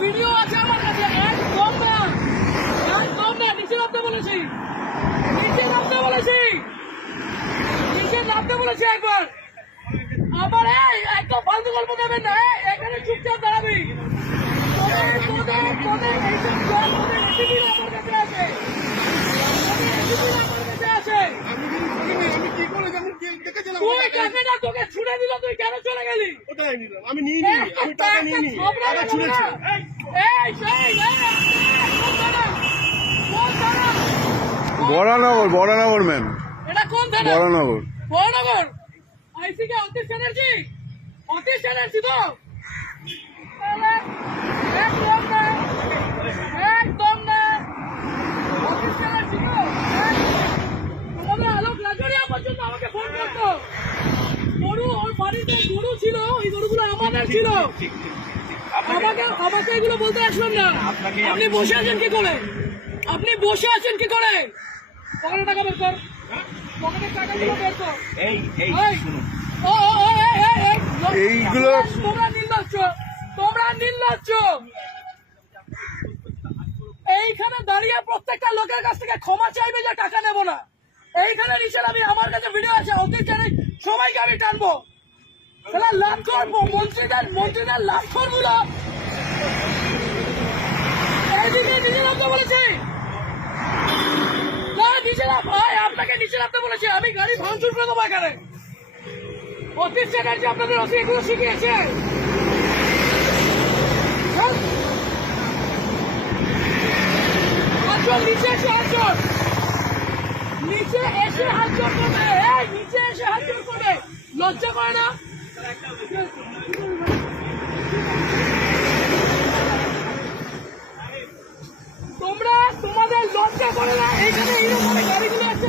Video আছে আমার কাছে, একদম না একদম না নিচে নামতে বলেছি নিচে নামতে বলেছি নিচে নামতে বলেছি একবার। আবার এই একদম ফালতু গল্প দেবেন না এখানে চুপচাপ দাঁড়াবি। তোদের তোদের তোদের এইসব আমার কাছে আছে তোদের রেসিপি আমার কাছে আছে আমি কি করে যেমন দেখেছিলাম তুই কাকে তোকে ছুড়ে দিল তুই কেন চলে গেলি? ওটাই নিলাম আমি নিয়ে নিই আমি টাকা নিয়ে নিই টাকা ছুড়েছি। এই সেই বরানগর বরানগর ম্যাম। এটা কোন থানা বড়নগর আইসি কে অতীশ ব্যানার্জি অতীশ ব্যানার্জি তো? একদম না একদম না। অতীশ তো? লাজরিয়া পর্যন্ত আমাকে ফোন করতো। গরু ওর বাড়িতে গরু ছিল ওই গরুগুলো আমাদের ছিল। আমাকে আমাকে এগুলো বলতে আসবেন না। আপনি বসে আছেন কি করে? আপনি বসে আছেন কি করে? পকেটে টাকা বের কর। পকেটের টাকাগুলো বের কর। এই এই এই, শুনুন। ও, ও, ও, এই, এই, এই, এইগুলো- তোমরা নির্লজ্জ। তোমরা নির্লজ্জ। এইখানে দাঁড়িয়ে প্রত্যেকটা লোকের কাছ থেকে ক্ষমা চাইবে যে টাকা নেব না। এইখানে নিচে আমি আমার কাছে ভিডিও আছে অতি জানি, সবাইকে আমি টানবো। তাহলে লাভ করব, মন্ত্রীদের মন্ত্রীদের লাভ করব নিচে নামতে বলেছি। নিচে নাম, ভাই, আপনাকে নিচে নামতে বলেছি, আমি গাড়ি ভাঙচুর করে দেবো এখানে। অতীশ চ্যাটার্জি আপনাদের এগুলো শিখিয়েছে হ্যাঁ? হাতজোড় নিচে এসে হাতজোড় নিচে এসে হাতজোড় করবে এই নিচে এসে হাতজোড় করবে লজ্জা করে না তোমরা তোমাদের লজ্জা করে না এইখানে এইরকম গাড়িগুলো আছে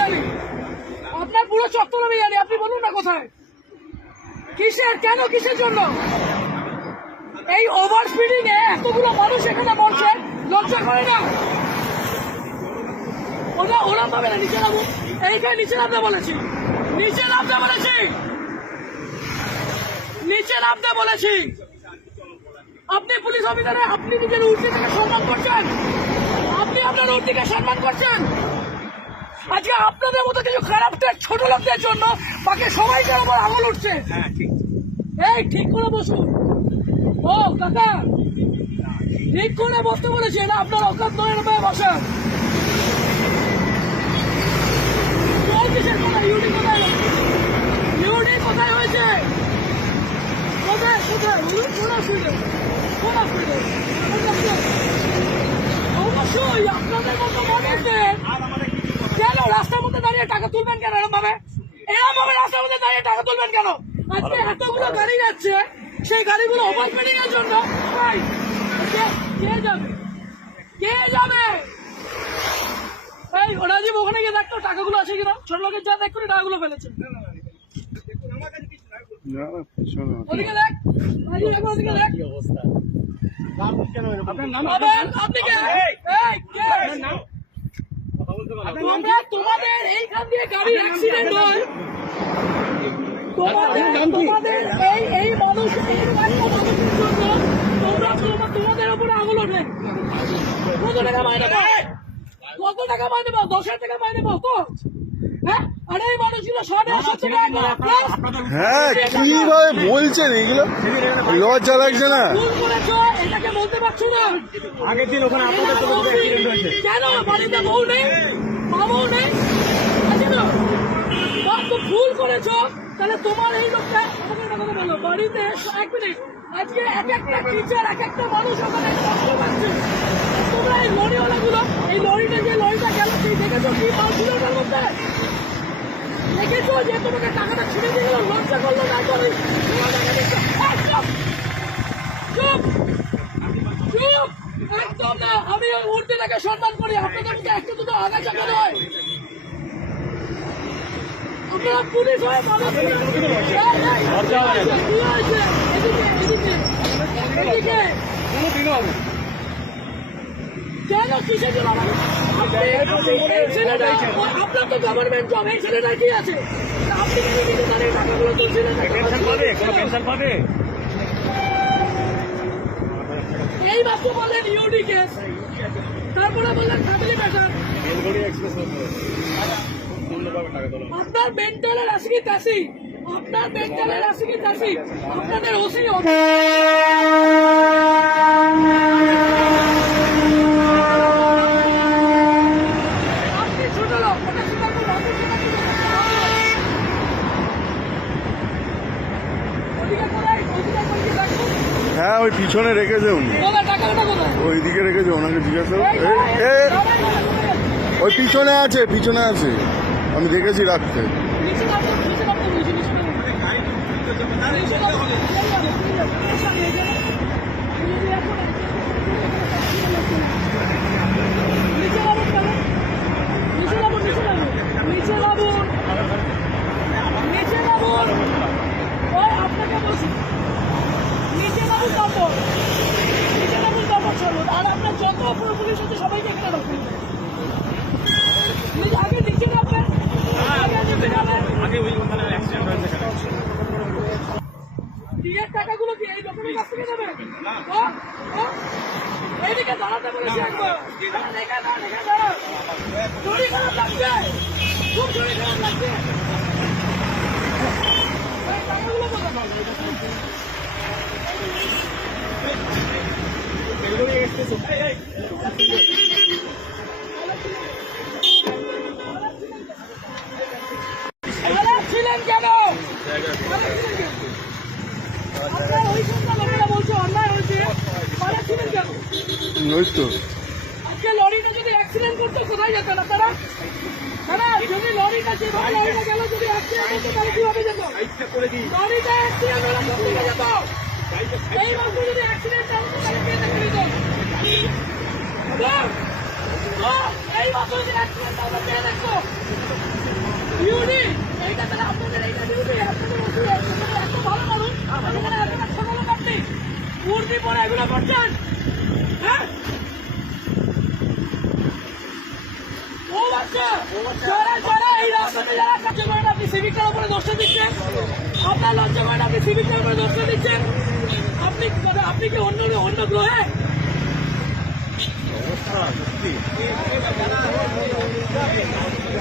জানি। আপনার পুরো চত্বর আমি জানি। আপনি বলুন না কোথায়? কিসের? কেন? কিসের জন্য? এই ওভার স্পিডিং এ এতগুলো মানুষ এখানে মরছে, লজ্জা করে না? ওরা ওরা পাবে না, নিচে নামো এইখানে নিচে নামতে বলেছি। নিচে নামতে বলেছি। নিচে নামতে বলেছি। আপনি পুলিশ অফিসারে, আপনি নিজের উর্দিকে সম্মান করছেন? আপনার উর্দিকে সম্মান করছেন? আজকে আপনাদের মতো কিছু খারাপ ছোট লোকদের জন্য বাকি সবাইকে ওপর আঙুল উঠছে। হ্যাঁ ঠিক। এই ঠিক করে বসুন। ও কাকা ঠিক করে বসতে বলেছি এটা আপনার অকাত নয় এরকম বসেন। কিসের কোথায় ইউডি কোথায় হয়েছে? কোথায়? কোথায়? কোন অসুবিধা কোন অসুবিধা? অবশ্যই আপনাদের মতো মানুষদের। কেন? রাস্তার মধ্যে দাঁড়িয়ে টাকা তুলবেন কেন এরকম ভাবে এরকম ভাবে রাস্তার মধ্যে দাঁড়িয়ে টাকা তুলবেন কেন? আজকে এতগুলো গাড়ি যাচ্ছে সেই গাড়িগুলো ওভারস্পিডিং এর জন্য। কে- কে যাবে? কে যাবে? এই রাজীব ওখানে গিয়ে দেখতো টাকাগুলো আছে কিনা? ছোট লোকের যা দেখ করে টাকাগুলো ফেলেছে। না, না, পিছনে। ওদিকে দেখ। ওদিকে দেখ। তোমাদের এইখান দিয়ে গাড়ি অ্যাক্সিডেন্ট হয়। তোমাদের তোমাদের এই এই মানুষ এই মানুষের জন্য তোমরা তোমরা তোমাদের উপরে আঙুল ওঠে। কত টাকা মাইনে পাও? কত টাকা মাইনে পাও? দশ হাজার টাকা মাইনে পাও? তো হ্যাঁ কীভাবে বলছেন এগুলো? লজ্জা লাগছে না? এটাকে বলতে পারছ আগের দিন ওখানে আপনাদের তো অ্যাক্সিডেন্ট হয়েছে। কেন? বাড়িতে বউ নেই? মা বউ নেই? আছে তো ভুল করেছ। তাহলে তোমার এই লোকটা আমাকে একটা কথা বলো। বাড়িতে এক মিনিট। আজকে এক একটা টিচার এক একটা মানুষ ওখানে কষ্ট পাচ্ছে তোমরা এই লরিওয়ালা গুলো এই লরিটা যে লরিটা গেল সেই দেখেছ কি মাল ছিল ওটার মধ্যে দেখেছ যে তোমাকে সম্মান করি আপনাদের মধ্যে একটা দুটো আগাছা কেন হয় আপনারা পুলিশ হয়ে এদিকে, এদিকে, এদিকে। কেন কিসের জন্য আমাকে- আপনি- এই ছেলেটা, ও- আপনার তো গভর্নমেন্ট জব এই ছেলেটা কি আছে? আপনি নিজে দাঁড়িয়ে টাকাগুলো তুলছিলেন পেনশন পাবে কোনো পেনশন পাবে। এই মাত্র বললেন ইউডি কেস তারপরে বললেন ফ্যামিলি ম্যাটার আপনার মেন্টালের আসি কি তাসি আপনার মেন্টালের আসি কি তাসি আপনাদের ওসি আপনি ছোট লোক ওটা ছোট লোক, আপনি ছোট লোক। ওদিকে কোথায়? ওদিকে কোথায় দেখুন। হ্যাঁ ওই পিছনে রেখেছে উনি ওইদিকে রেখেছে ওনাকে জিজ্ঞাসা ওই পিছনে আছে পিছনে আছে আমি দেখেছি রাখতে আপনাকে বলছি। নামুন তারপর চলুন। আর আপনার যত অপর পুলিশ হচ্ছে সবাইকে এখানে রাখুন নিচে- আগে নিচে নামবেন আগে নিচে নামবেন আগে ওই ওখানে অ্যাক্সিডেন্ট হয়েছে বিয়ের টাকাগুলো কি এই লোকের কাছ থেকে নেবে ও? ও? এইদিকে দাঁড়াতে বলেছি একবার দাঁড়ান, এখানে দাঁড়ান, এখানে দাঁড়ান। শরীর খারাপ লাগছে খুব শরীর খারাপ লাগছে এই টাকাগুলো কোথায়? ভালো ছিলেন কেন ভালো ছিলেন কেন? আপনার ওই সন্ধ্যা লোকেরা বলছে অন্যায় হয়েছে ভালো ছিলেন কেন ওই তো আজকে লরিটা যদি অ্যাক্সিডেন্ট করতো কোথায় যেতেন আপনারা দাদা যদি লরিটা যেভাবে লরিটা গেল যদি অ্যাক্সিডেন্ট করতো তাহলে কীভাবে যেত? লরিটা অ্যাক্সিডেন্ট হলে দিকে যেত? এই মাত্র যদি অ্যাক্সিডেন্ট হতো তাহলে কে দেখে নিত? এই মাত্র যদি অ্যাক্সিডেন্ট হতো কে দেখতো? ইউনি এইটা তাহলে আপনাদের এইটা ডিউটি আপনাদের এত ভালো মানুষ এখানে এতটা ছোট লোক আপনি মূর্তি পরে এগুলো করছেন? আপনি কি অন্য অন্য গ্রহে?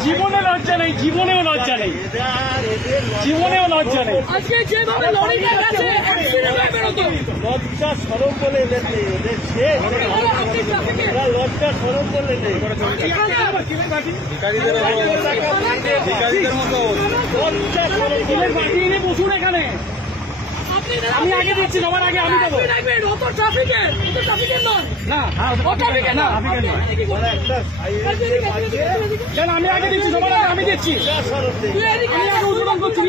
জীবনে লজ্জা নেই জীবনেও লজ্জা নেই। জীবনেও লজ্জা নেই। লজ্জা সরম বলে এদের নেই লজ্জা সরম বলে নেই। লজ্জা সরম বলে নেই। বসুন এখানে। আমি আগে দিচ্ছি সবার আগে আমি দেবো অত ট্রাফিকের অত ট্রাফিকের না ট্রাফিকের না। কেন আমি আগে দিচ্ছি সবার আগে আমি দিচ্ছি আমি আগে উদ্বোধন করছি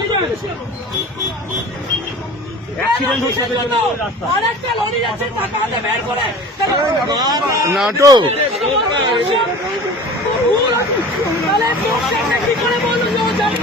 নাটক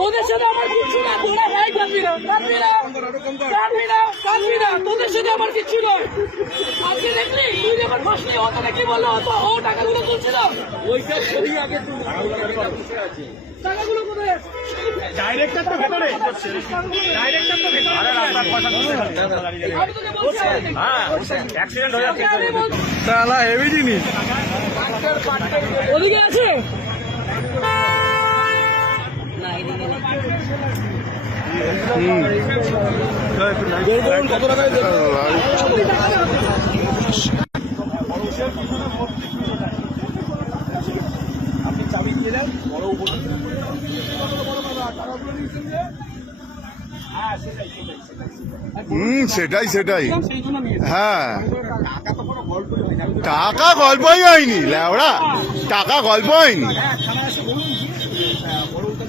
তোদের সাথে আমার কিছু না তোরা ভাই কাঁদবি না কাঁদবি না কাঁদবি না কাঁদবি না তোদের সাথে আমার কিছু নয়। আজকে দেখলি? তুই যখন বসলি ও তোকে কি বলল তো ও টাকাগুলো তুলছিল। টাকাগুলো কোথায় আছে? ডাইরেক্টর তো ভেতরে। ডাইরেক্টর তো ভেতরে। আরে রাস্তার পয়সা আগে। হ্যাঁ অ্যাক্সিডেন্ট হয়ে হেভি জিনিস। ওদিকে আছে? হুম সেটাই সেটাই। হ্যাঁ। টাকা গল্পই হয়নি ল্যাওড়া। টাকা গল্প হয়নি।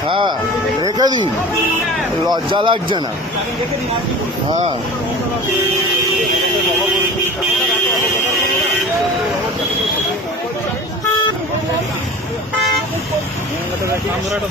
হ্যাঁ রেখে দিন। লজ্জা লাগছে না। হ্যাঁ। আমরা একটা